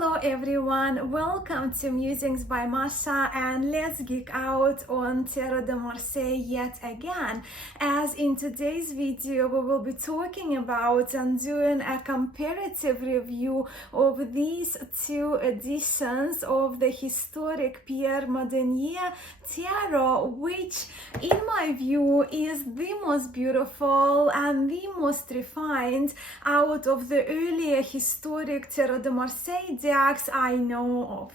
Hello everyone, welcome to Musings by Masha, and let's geek out on Terre de Marseille yet again. As in today's video we will be talking about and doing a comparative review of these two editions of the historic Pierre Madenié Terre, which in my view is the most beautiful and the most refined out of the earlier historic Terre de Marseille decks I know of.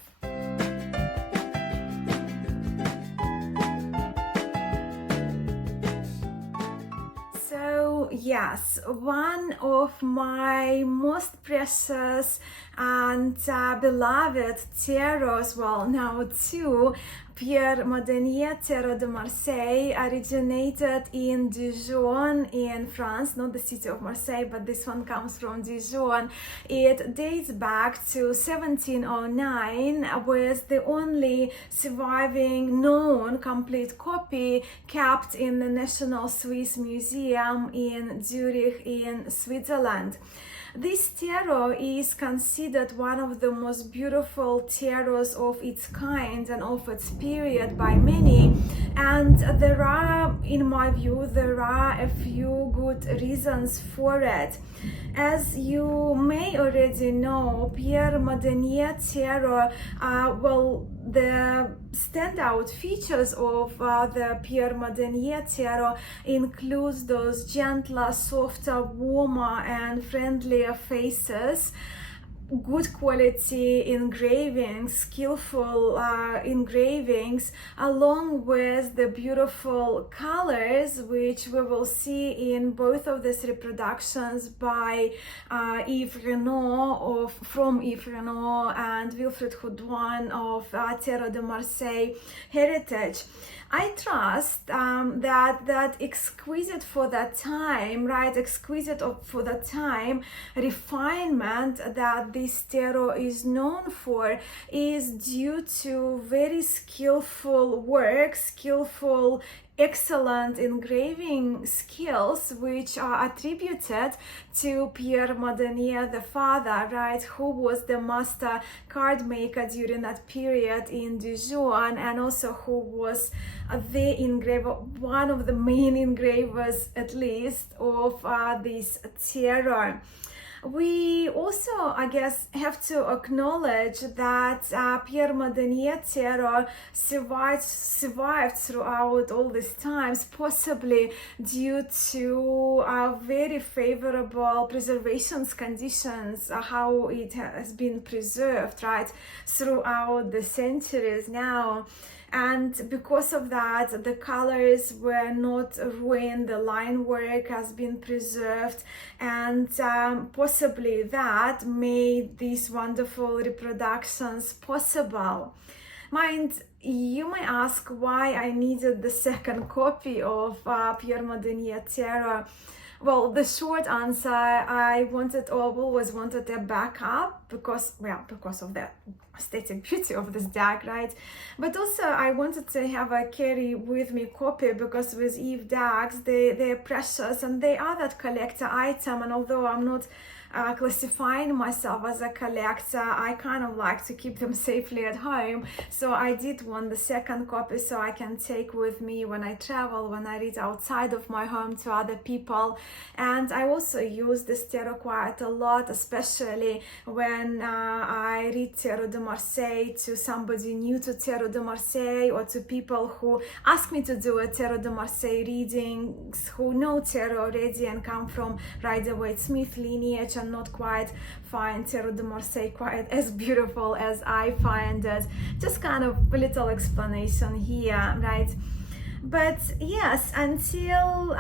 So yes, one of my most precious and beloved terroirs, well now two, Pierre Madenié Terre de Marseille, originated in Dijon in France, not the city of Marseille, but this one comes from Dijon. It dates back to 1709, with the only surviving known complete copy kept in the National Swiss Museum in Zurich in Switzerland. This terror is considered one of the most beautiful terrors of its kind and of its period by many, and there are, in my view, there are a few good reasons for it. As you may already know, Pierre Madenié terror, the standout features of the Pierre Madenié terror includes those gentler, softer, warmer and friendlier faces, good quality engravings, skillful engravings, along with the beautiful colors which we will see in both of these reproductions by Yves Reynaud from Yves Reynaud and Wilfried Houdouin of Terre de Marseille heritage. I trust that exquisite for that time, refinement that this terror is known for is due to very skillful work, excellent engraving skills which are attributed to Pierre Madenié the father, right, who was the master card maker during that period in Dijon, and also who was the engraver, one of the main engravers at least of this terror. We also, I guess, have to acknowledge that Pierre Madenié terror survived throughout all these times, possibly due to very favorable preservation conditions, how it has been preserved, right, throughout the centuries now. And because of that, the colors were not ruined, the line work has been preserved, and possibly that made these wonderful reproductions possible. Mind, you may ask why I needed the second copy of Pierre Madenié terror. Well, the short answer, I always wanted a backup because of the aesthetic beauty of this deck, right? But also I wanted to have a carry with me copy because with Yves decks, they're precious and they are that collector item, and although I'm not classifying myself as a collector, I kind of like to keep them safely at home. So I did want the second copy so I can take with me when I travel, when I read outside of my home to other people. And I also use this terror quite a lot, especially when I read Terre de Marseille to somebody new to Terre de Marseille, or to people who ask me to do a Terre de Marseille reading, who know terror already and come from Rider-Waite-Smith lineage and not quite find Terre de Marseille quite as beautiful as I find it. Just kind of a little explanation here, right? But yes, until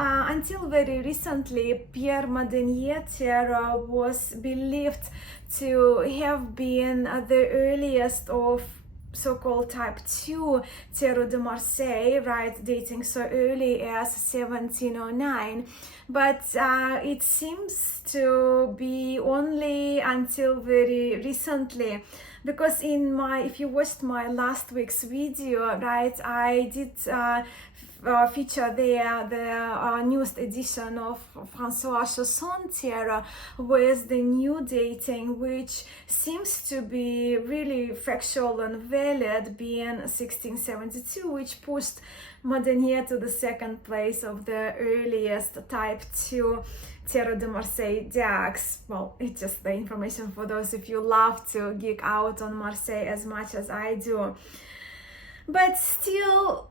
very recently, Pierre Madenié terror was believed to have been the earliest of so-called type 2 Terre de Marseille, right, dating so early as 1709. But it seems to be only until very recently, because if you watched my last week's video, right, I did feature there the newest edition of François Chausson tarot with the new dating, which seems to be really factual and valid, being 1672, which pushed Madenié to the second place of the earliest type 2 Tarot de Marseille decks. Well, it's just the information for those if you love to geek out on Marseille as much as I do. But still,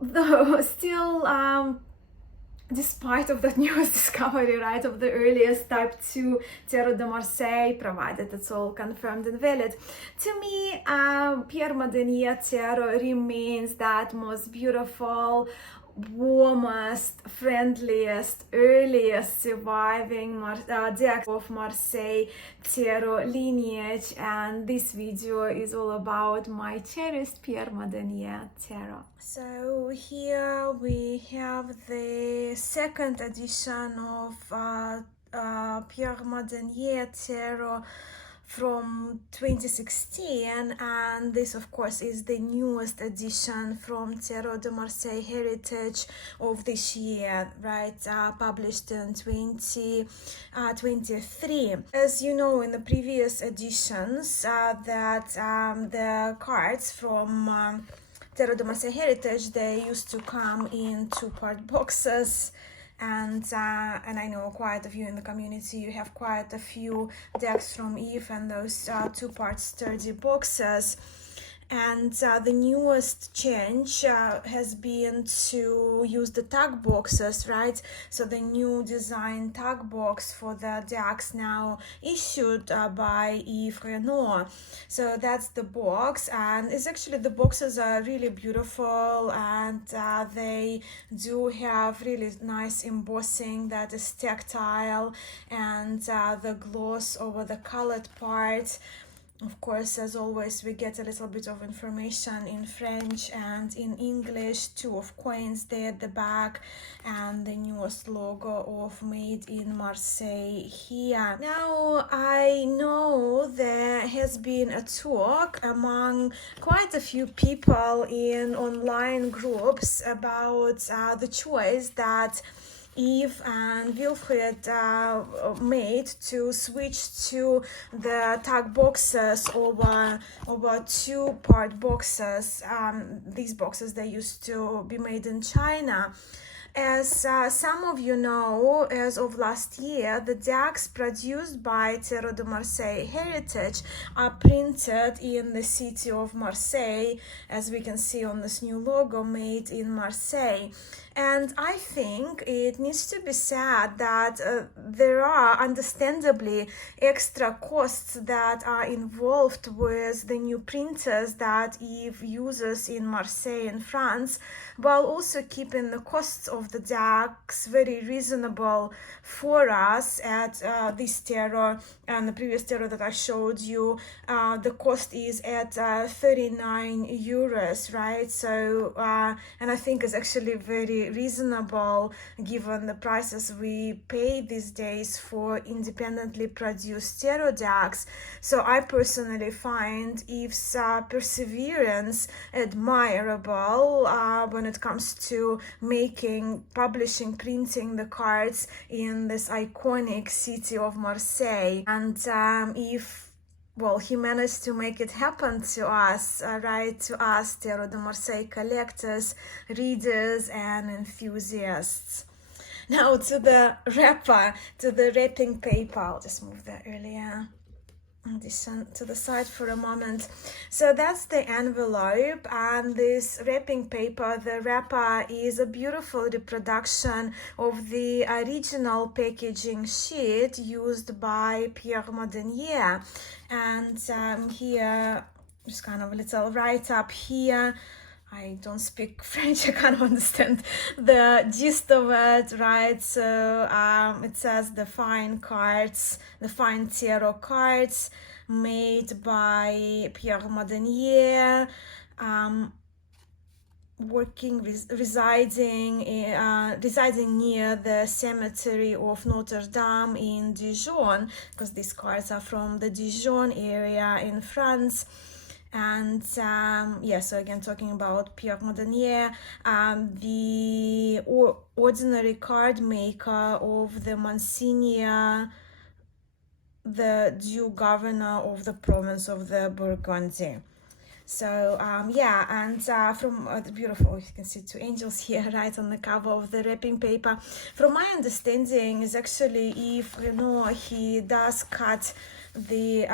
despite of that newest discovery, right, of the earliest type 2 Tarot de Marseille, provided it's all confirmed and valid, to me, Pierre Madenié tarot remains that most beautiful, warmest, friendliest, earliest surviving deck of Marseille tarot lineage, and this video is all about my cherished Pierre Madenié tarot. So here we have the second edition of Pierre Madenié tarot from 2016, and this of course is the newest edition from Tarot de Marseille Heritage of this year, right, published in 2023. As you know, in the previous editions that the cards from Tarot de Marseille Heritage, they used to come in two-part boxes. And I know quite a few in the community, you have quite a few decks from Yves and those two-part sturdy boxes. And the newest change has been to use the tag boxes, right? So the new design tag box for the decks now issued by Yves Reynaud. So that's the box, and it's actually, the boxes are really beautiful, and they do have really nice embossing that is tactile, and the gloss over the colored part. Of course, as always, we get a little bit of information in French and in English, 2 of coins there at the back, and the newest logo of Made in Marseille here. Now, I know there has been a talk among quite a few people in online groups about the choice that Yves and Wilfried made to switch to the tag boxes over two-part boxes. These boxes, they used to be made in China. As some of you know, as of last year, the decks produced by Tarot de Marseille Heritage are printed in the city of Marseille, as we can see on this new logo, Made in Marseille. And I think it needs to be said that there are understandably extra costs that are involved with the new printers that Yves uses in Marseille in France, while also keeping the costs of the decks very reasonable for us at this tarot and the previous tarot that I showed you. The cost is at 39 euros, right? So, and I think it's actually very reasonable given the prices we pay these days for independently produced tarot decks. So I personally find Yves' perseverance admirable when it comes to making, publishing, printing the cards in this iconic city of Marseille. And Yves, well, he managed to make it happen to us, right? To us, Tarot de Marseille collectors, readers, and enthusiasts. Now to the wrapper, to the wrapping paper. I'll just move that earlier addition to the side for a moment. So that's the envelope, and this wrapping paper, the wrapper, is a beautiful reproduction of the original packaging sheet used by Pierre Madenié. And here, just kind of a little write-up here. I don't speak French, I can't understand the gist of it, right? So it says the fine cards, the fine tarot cards made by Pierre Madenié, residing near the cemetery of Notre Dame in Dijon, because these cards are from the Dijon area in France. And yeah, so again, talking about Pierre Madenié, the ordinary card maker of the Monsignor, the Duke Governor of the province of the Burgundy. So yeah, and from beautiful, you can see two angels here right on the cover of the wrapping paper. From my understanding is actually Yves Reynaud, he does cut the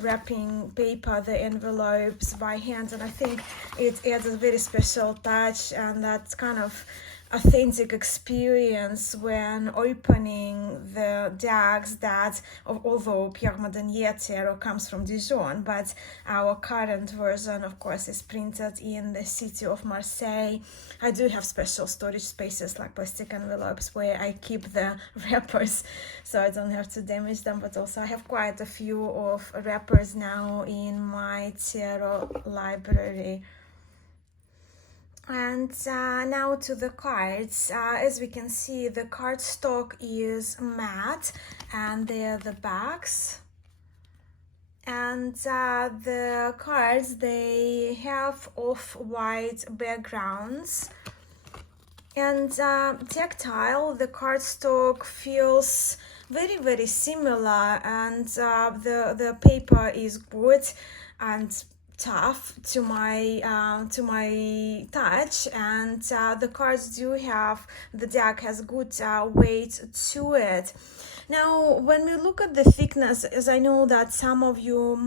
wrapping paper, the envelopes by hand, and I think it adds a very special touch, and that's kind of authentic experience when opening the decks that, although Pierre Madenié tarot comes from Dijon, but our current version, of course, is printed in the city of Marseille. I do have special storage spaces like plastic envelopes where I keep the wrappers so I don't have to damage them, but also I have quite a few of wrappers now in my tarot library. And now to the cards. As we can see, the cardstock is matte, and they're the backs. And the cards, they have off-white backgrounds. And tactile, the cardstock feels very, very similar, and the paper is good and tough to my touch, and the cards do have, the deck has good weight to it. Now, when we look at the thickness, as I know that some of you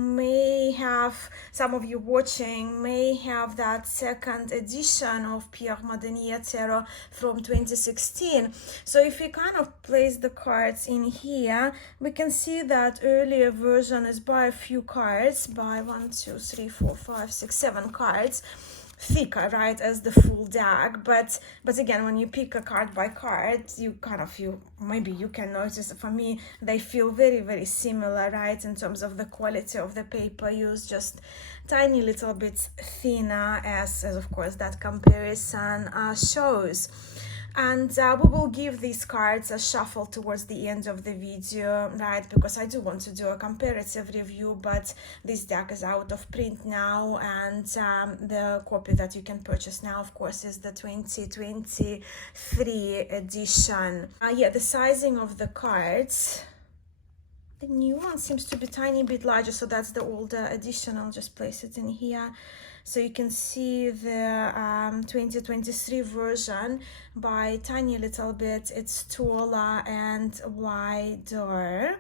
watching may have that second edition of Pierre Madenié tarot from 2016. So if we kind of place the cards in here, we can see that earlier version is by a few cards, by 1, 2, 3, 4, 5, 6, 7 cards, thicker, right, as the full deck. But again, when you pick a card by card, maybe you can notice, for me, they feel very, very similar, right, in terms of the quality of the paper used, just tiny little bit thinner, as of course that comparison shows. And we will give these cards a shuffle towards the end of the video, right, because I do want to do a comparative review, but this deck is out of print now, and the copy that you can purchase now, of course, is the 2023 edition. Yeah, the sizing of the cards, the new one seems to be a tiny bit larger, so that's the older edition. I'll just place it in here. So you can see the 2023 version by tiny little bit. It's taller and wider.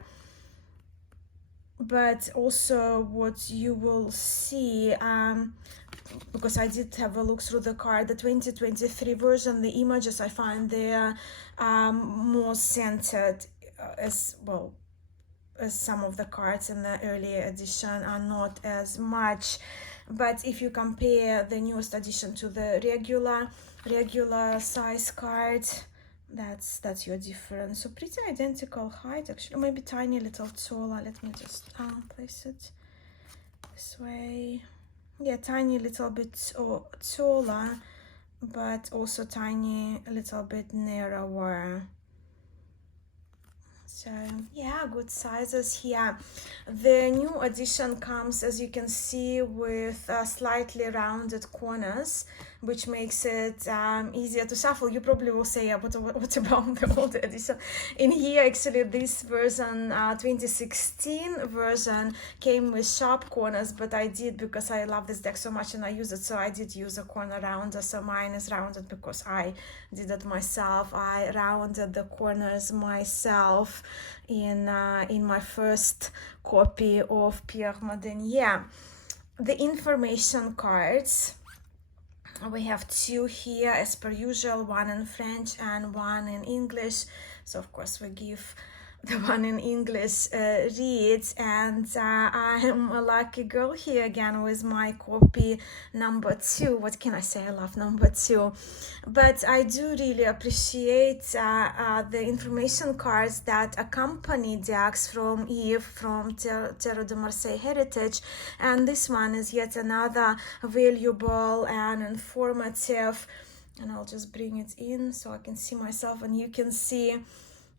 But also what you will see, because I did have a look through the card, the 2023 version, the images I find they're more centered as well as some of the cards in the earlier edition are not as much. But if you compare the newest edition to the regular size card, that's your difference. So pretty identical height, actually, maybe tiny little taller. Let me just place it this way. Yeah, tiny little bit taller, but also tiny a little bit narrower. So yeah, good sizes here. The new edition comes, as you can see, with slightly rounded corners, which makes it easier to shuffle. You probably will say, yeah, what about the old edition? In here, actually, this version, 2016 version, came with sharp corners, but I did, because I love this deck so much and I use it, so I did use a corner rounder. So mine is rounded because I did it myself. I rounded the corners myself in my first copy of Pierre Madenié. The information cards, we have two here as per usual, one in French and one in English. So of course we give the one in English reads, and I am a lucky girl here again with my copy number 2. What can I say? I love number 2. But I do really appreciate the information cards that accompany decks from Yves from Tarot de Marseille Heritage, and this one is yet another valuable and informative. And I'll just bring it in so I can see myself and you can see.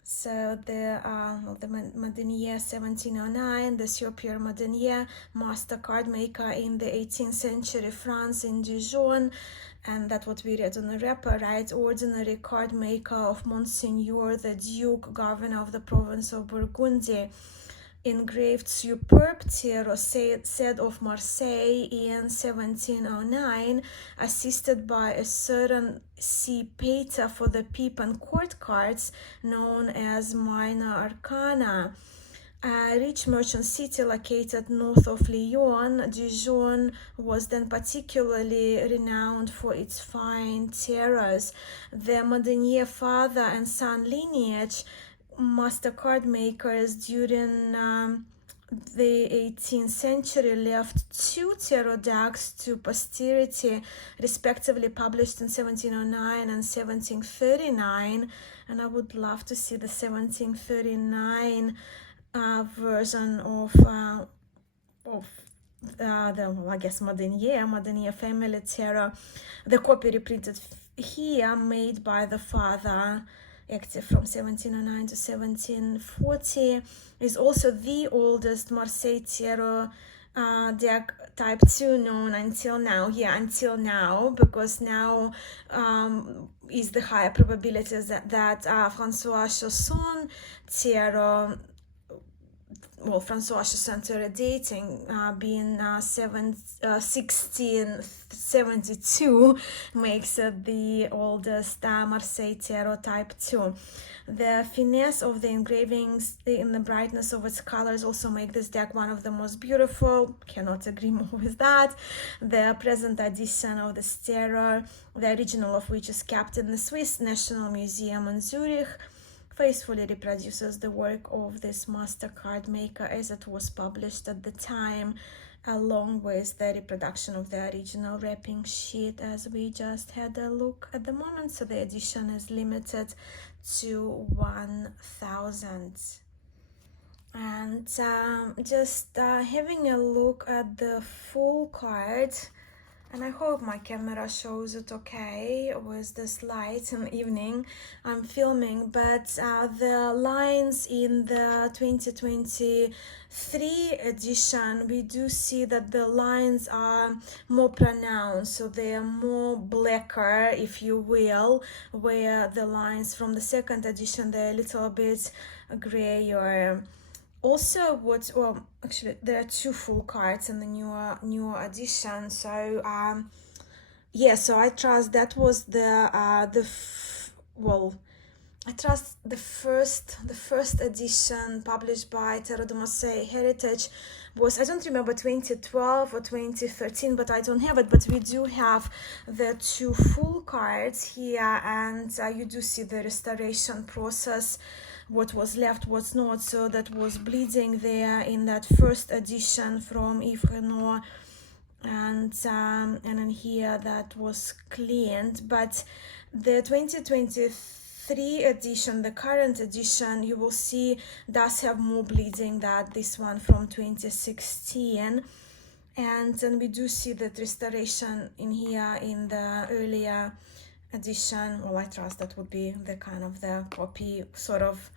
So the Madenié 1709, the Sir Pierre Madenié, master card maker in the 18th century France in Dijon, and that's what we read on the wrapper, right? Ordinary card maker of Monseigneur the Duke, governor of the province of Burgundy. Engraved superb Thiero said of Marseille in 1709, assisted by a certain C. Pater for the peep and court cards known as Monarchana. A rich merchant city located north of Lyon, Dijon was then particularly renowned for its fine terrors. The Madenié father and son lineage, master card makers during the 18th century, left two tarot decks to posterity, respectively published in 1709 and 1739, and I would love to see the 1739 version of the I guess Madenié family tarot. The copy reprinted here, made by the father, active from 1709 to 1740, is also the oldest Marseille tarot deck type 2 known until now. Until now, because now is the higher probabilities that François Chausson tarot, François Chausson tarot dating being 1672 makes it the oldest Marseille tarot type 2. The finesse of the engravings and the brightness of its colors also make this deck one of the most beautiful. Cannot agree more with that. The present edition of this tarot, the original of which is kept in the Swiss National Museum in Zurich, faithfully reproduces the work of this master card maker as it was published at the time, along with the reproduction of the original wrapping sheet as we just had a look at the moment. So the edition is limited to 1,000. And just having a look at the full card, and I hope my camera shows it okay with this light and evening I'm filming, but the lines in the 2023 edition, we do see that the lines are more pronounced, so they are more blacker, if you will, where the lines from the second edition, they're a little bit grayer. Also, actually, there are two full cards in the newer edition. So, so I trust that was I trust the first edition published by Tarot de Marseille Heritage was, I don't remember, 2012 or 2013, but I don't have it. But we do have the two full cards here, and you do see the restoration process, what was left, what's not. So that was bleeding there in that first edition from Yves Reynaud, and in here that was cleaned. But the 2023 edition, the current edition, you will see does have more bleeding than this one from 2016. And then we do see that restoration in here in the earlier edition. Well, I trust that would be the kind of the copy, sort of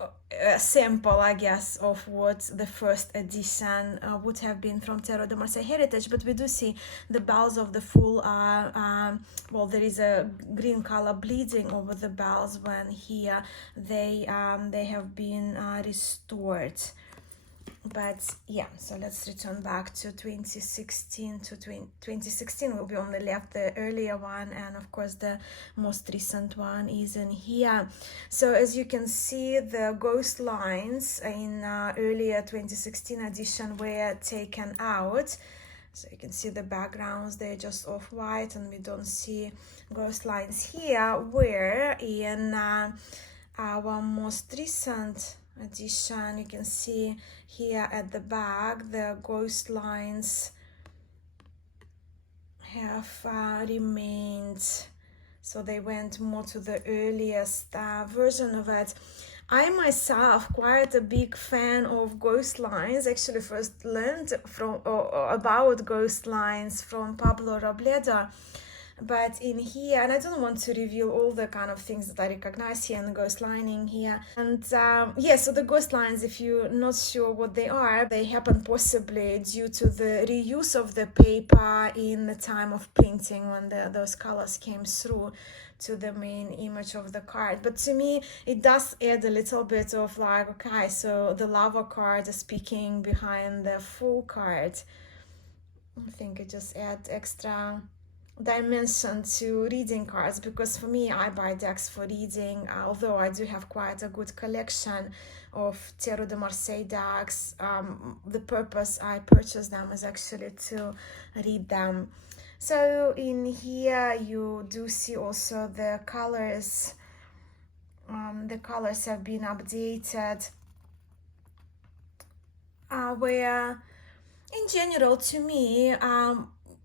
a sample, I guess, of what the first edition would have been from Tarot de Marseille Heritage. But we do see the bells of the full there is a green color bleeding over the bells when here they have been restored. But yeah, so let's return back to 2016. To 2016 will be only left the earlier one, and of course the most recent one is in here. So as you can see, the ghost lines in earlier 2016 edition were taken out. So you can see the backgrounds, they're just off-white, and we don't see ghost lines here, where in our most recent edition, you can see here at the back the ghost lines have remained, so they went more to the earliest version of it. I myself quite a big fan of ghost lines. Actually first learned about ghost lines from Pablo Robledo, But in here, and I don't want to reveal all the kind of things that I recognize here in the ghost lining here. And yeah, so the ghost lines, if you're not sure what they are, they happen possibly due to the reuse of the paper in the time of printing when those colors came through to the main image of the card. But to me, it does add a little bit of like, okay, so the lover card is speaking behind the Fool card. I think it just adds extra dimension to reading cards, because for me, I buy decks for reading, although I do have quite a good collection of Tarot de Marseille decks. The purpose I purchased them is actually to read them. So in here you do see also the colors. The colors have been updated, where in general, to me,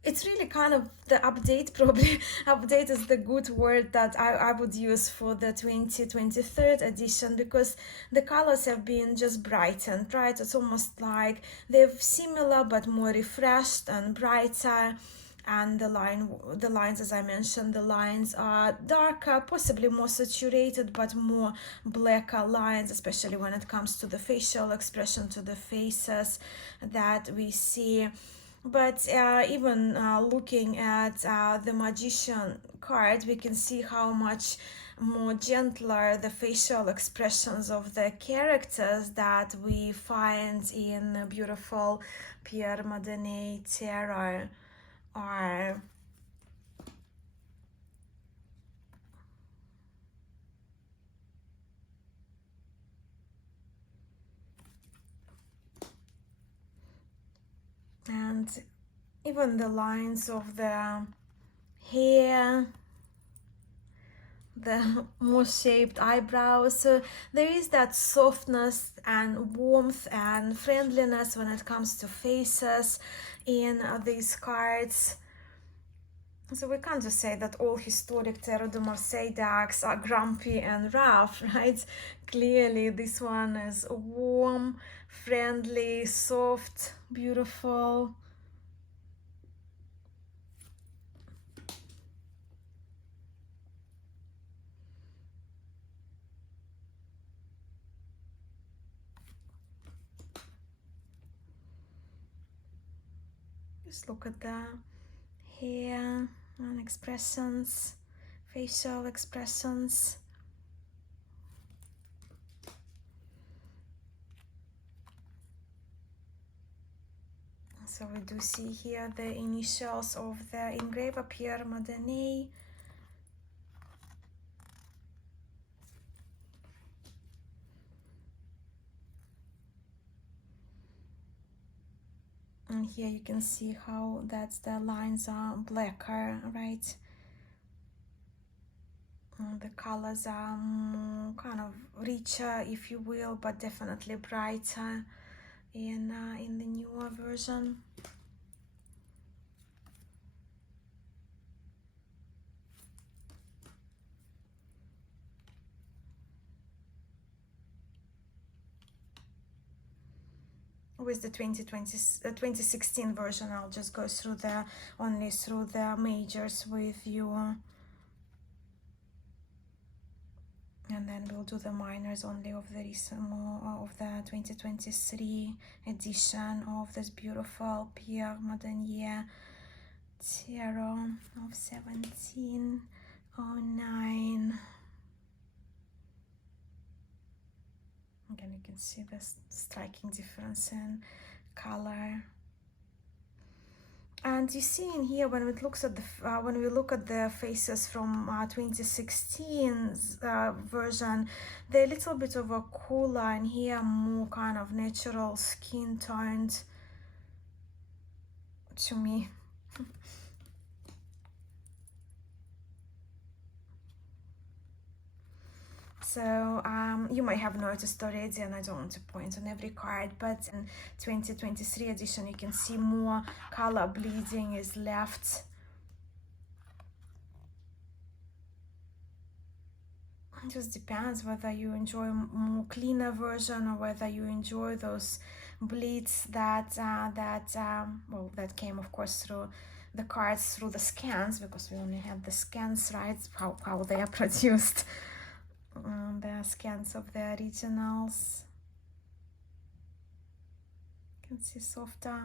it's really kind of the update, probably update is the good word that I would use for the 2023 edition, because the colors have been just brightened, right? It's almost like they're similar but more refreshed and brighter. And the lines, as I mentioned, the lines are darker, possibly more saturated, but more blacker lines, especially when it comes to the facial expression, to the faces that we see. But even looking at the Magician card, we can see how much more gentler the facial expressions of the characters that we find in the beautiful Pierre Madenié tarot are. And even the lines of the hair, the more shaped eyebrows, so there is that softness and warmth and friendliness when it comes to faces in these cards. So we can't just say that all historic Tarot de Marseille decks are grumpy and rough, right? Clearly this one is warm, friendly, soft, beautiful. Just look at the hair and expressions, facial expressions. So we do see here the initials of the engraver, Pierre Madenié. And here you can see how the lines are blacker, right? And the colors are more kind of richer, if you will, but definitely brighter in the newer version. With the 2016 version, I'll just go through only through the majors with you, and then we'll do the minors only of the recent, of the 2023 edition of this beautiful Pierre Madenié tarot of 1709. Again, you can see this striking difference in color. And you see in here, when it looks at the when we look at the faces from 2016's version, they're a little bit of a cooler, and here more kind of natural skin toned to me. So you might have noticed already, and I don't want to point on every card, but in 2023 edition you can see more color bleeding is left. It just depends whether you enjoy a more cleaner version or whether you enjoy those bleeds that well, that came of course through the cards through the scans, because we only have the scans, right? How they are produced. The scans of the originals. You can see softer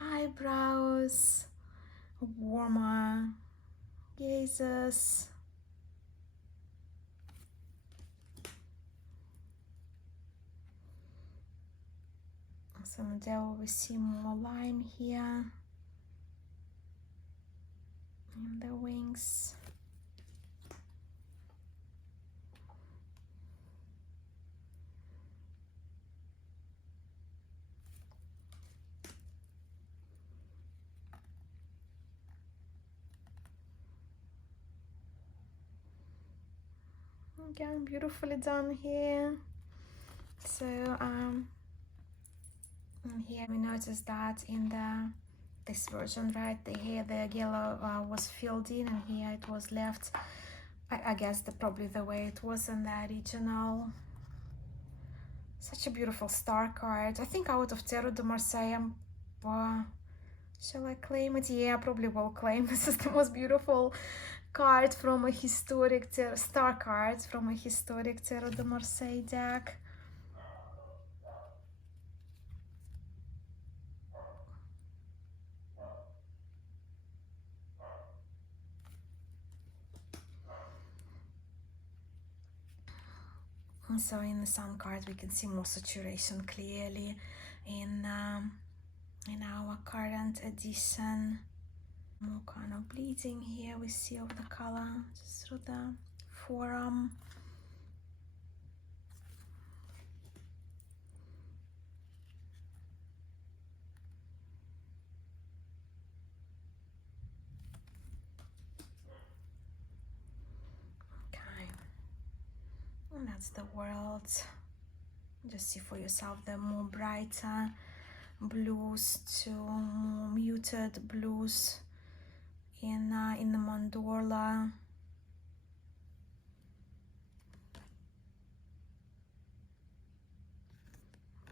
eyebrows, warmer gazes. So there we see more line here in the wings. Again, beautifully done here. So and here we notice that in this version, right, the yellow was filled in, and here it was left. I guess probably the way it was in the original. Such a beautiful star card. I think out of Tarot de Marseille, shall I claim it? Yeah, I probably will claim this is the most beautiful card from a historic star card from a historic Tarot de Marseille deck. And so in the sun card we can see more saturation clearly in our current edition. More kind of bleeding here we see of the color just through the forearm. Okay, and that's the world. Just see for yourself the more brighter blues to more muted blues in the mandorla.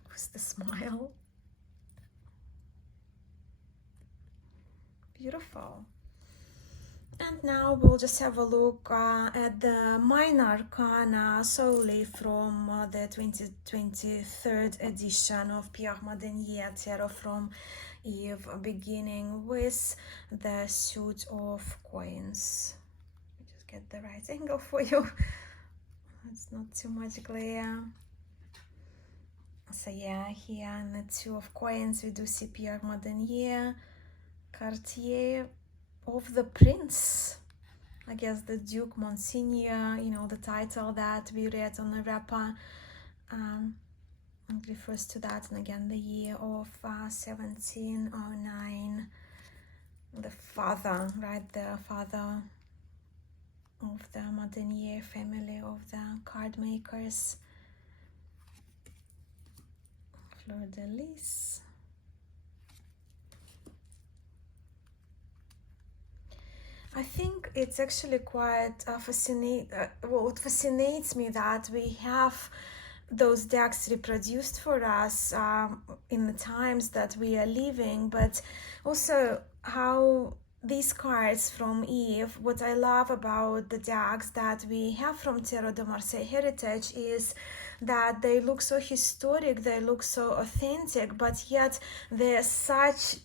With the smile. Beautiful. And now we'll just have a look at the Monarchana solely from the 2023 edition of Pierre Madenié Tarot from Yves, beginning with the suit of coins. Just get the right angle for you. It's not too much glare. So yeah, here in the two of coins we do see Pierre Madenié, Cartier of the Prince, I guess the Duke Monsignor, you know, the title that we read on the wrapper, it refers to that. And again, the year of 1709, the father, right, the father of the Madenié family, of the card makers. Fleur de Lis. I think it's actually quite well, it fascinates me that we have those decks reproduced for us in the times that we are living, but also how these cards from Yves, what I love about the decks that we have from Tarot de Marseille Heritage is that they look so historic, they look so authentic, but yet they're such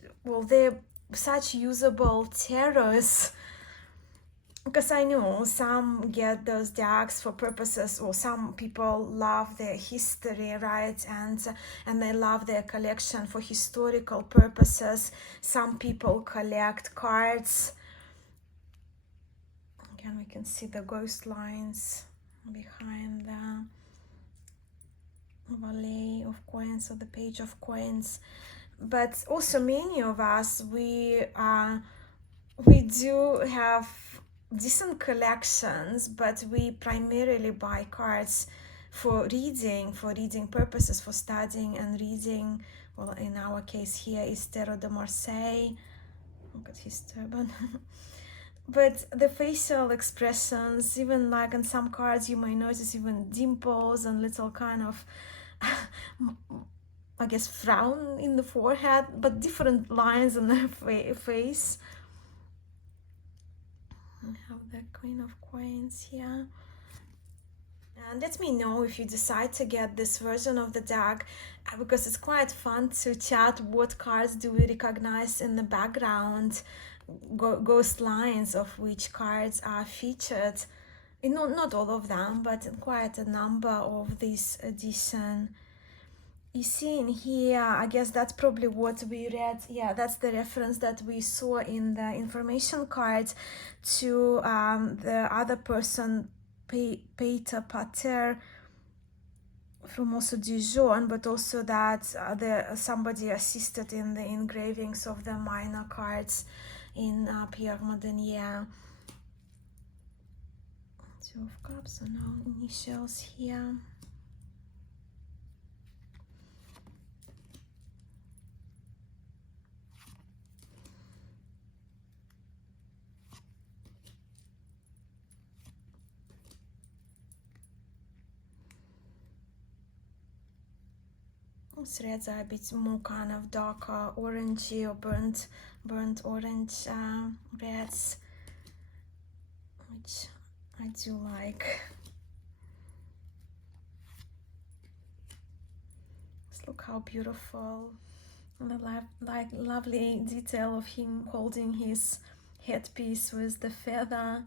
usable tarots. Because I know some get those decks for purposes, or some people love their history, right, and they love their collection for historical purposes. Some people collect cards. Again, we can see the ghost lines behind the valet of coins, or the page of coins. But also many of us, we do have decent collections, but we primarily buy cards for reading purposes, for studying and reading. Well, in our case here is Tarot de Marseille. Look at his turban. But the facial expressions, even like on some cards you might notice even dimples and little kind of I guess frown in the forehead, but different lines on the face. We have the Queen of Coins here. And let me know if you decide to get this version of the deck, because it's quite fun to chat what cards do we recognize in the background, ghost lines of which cards are featured. Not all of them, but quite a number of this edition. You see in here, I guess that's probably what we read. Yeah, that's the reference that we saw in the information card to the other person, Peter Pater, from also Dijon, but also that somebody assisted in the engravings of the minor cards in Pierre Madenié. Two of Cups, so no initials here. Threads are a bit more kind of darker orangey or burnt orange reds, which I do like. Just look how beautiful, and the lovely detail of him holding his headpiece with the feather.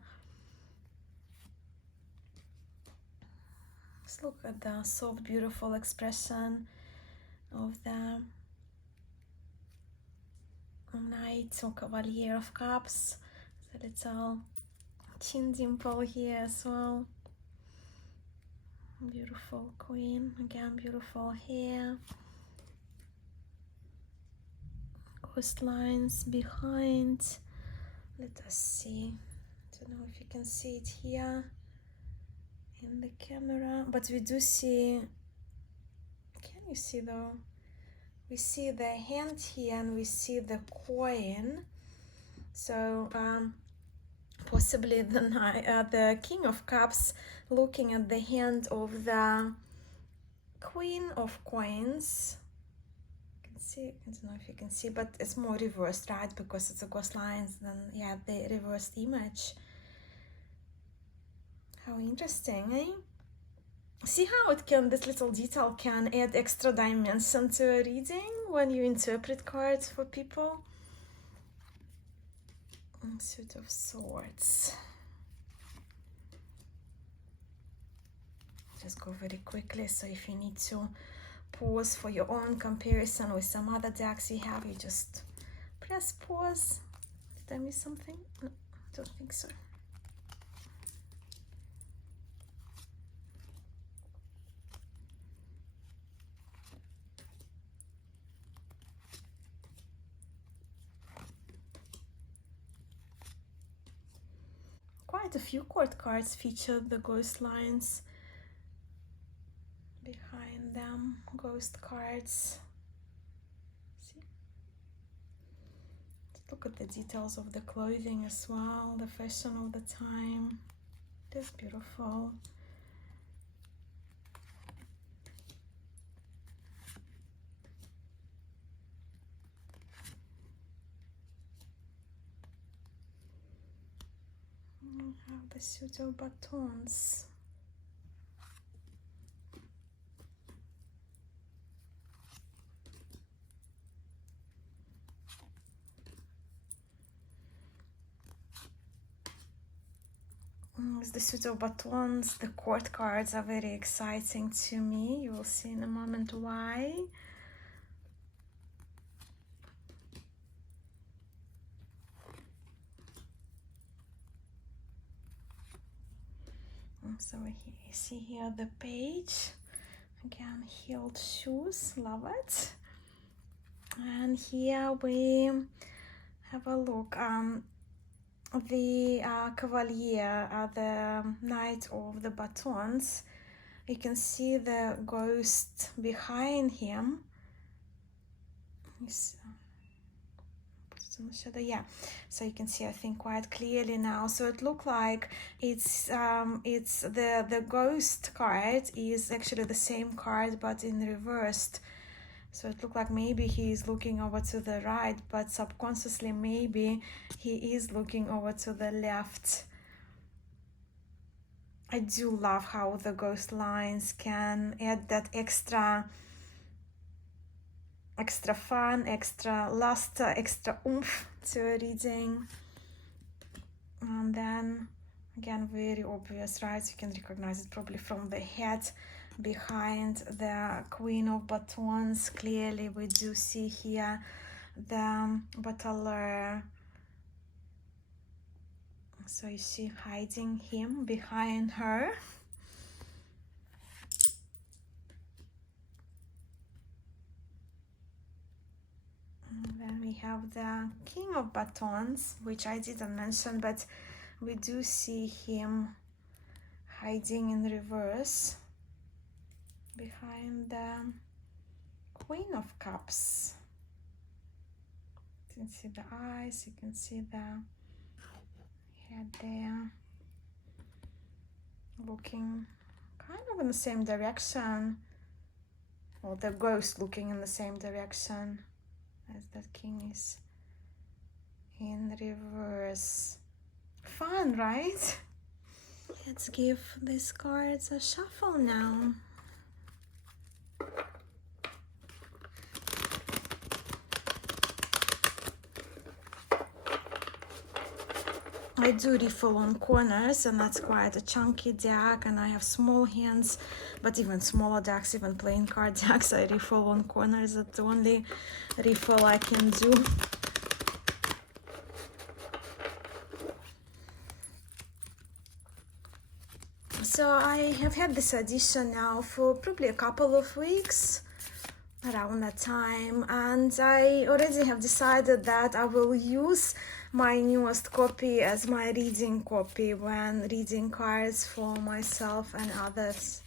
Just look at the soft, beautiful expression of the Knight or Cavalier of Cups. The little chin dimple here as well. Beautiful Queen, again beautiful hair. Ghost lines behind. Let us see. I don't know if you can see it here in the camera, but we do see. Can you see though? We see the hand here and we see the coin. So possibly the King of Cups looking at the hand of the Queen of Coins. You can see, I don't know if you can see, but it's more reversed, right? Because it's a ghost lines, then yeah, the reversed image. How interesting, eh? See how it can, this little detail can add extra dimension to a reading when you interpret cards for people. Suit of Swords. Just go very quickly, so if you need to pause for your own comparison with some other decks you have, you just press pause. Did I miss something? No, I don't think so. Quite a few court cards featured the ghost lines behind them, ghost cards. See? Just look at the details of the clothing as well, the fashion of the time. It is beautiful. We have the suit of batons. The suit of batons, the court cards are very exciting to me. You will see in a moment why. So you see here the page, again heeled shoes, love it. And here we have a look, the Cavalier, the Knight of the Batons. You can see the ghost behind him. Yeah, so you can see, I think, quite clearly now. So it looked like it's the ghost card is actually the same card but in reversed. So it looked like maybe he is looking over to the right, but subconsciously maybe he is looking over to the left. I do love how the ghost lines can add that extra fun, extra luster, extra oomph to a reading. And then again, very obvious, right? You can recognize it probably from the head behind the Queen of Batons. Clearly we do see here the battler. So you see hiding him behind her. And then we have the King of Batons, which I didn't mention, but we do see him hiding in reverse behind the Queen of Cups. You can see the eyes, you can see the head there, looking kind of in the same direction, or the ghost looking in the same direction as that king is in reverse. Fun, right? Let's give these cards a shuffle now. I do riffle on corners, and that's quite a chunky deck, and I have small hands, but even smaller decks, even playing card decks, I riffle on corners. That's the only riffle I can do. So I have had this edition now for probably a couple of weeks, around that time, and I already have decided that I will use my newest copy as my reading copy when reading cards for myself and others.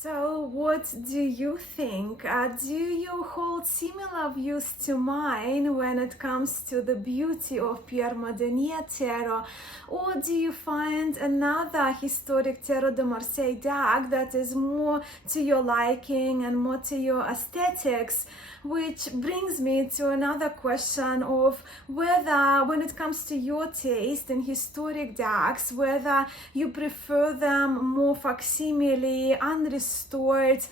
So what do you think? Do you hold similar views to mine when it comes to the beauty of Pierre Madenié tarot? Or do you find another historic Tarot de Marseille deck that is more to your liking and more to your aesthetics? Which brings me to another question of whether, when it comes to your taste in historic decks, whether you prefer them more facsimile, unrestored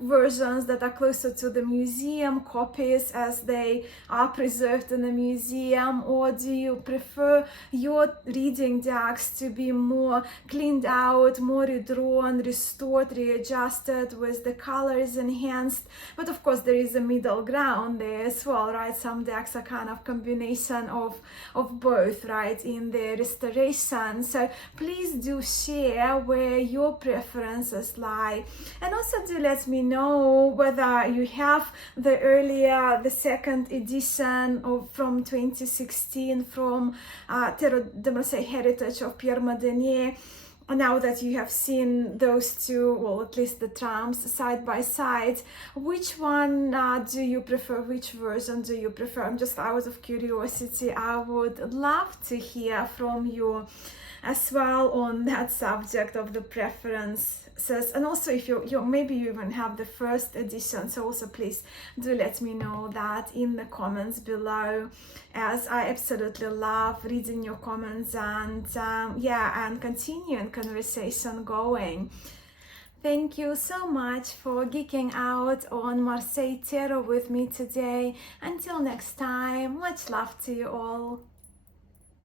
versions that are closer to the museum copies as they are preserved in the museum, or do you prefer your reading decks to be more cleaned out, more redrawn, restored, readjusted, with the colors enhanced? But of course there is a middle ground there as well, right? Some decks are kind of combination of both, right, in their restoration. So please do share where your preferences lie, and also do let me know whether you have the second edition from 2016 from Tarot de Marseille Heritage of Pierre Madenié. Now that you have seen those two, well, at least the trumps side by side, which one do you prefer? Which version do you prefer? I'm just out of curiosity. I would love to hear from you as well on that subject of the preferences. And also if you maybe you even have the first edition, so also please do let me know that in the comments below, as I absolutely love reading your comments and and continuing conversation going. Thank you so much for geeking out on Marseille Tarot with me today. Until next time, much love to you all.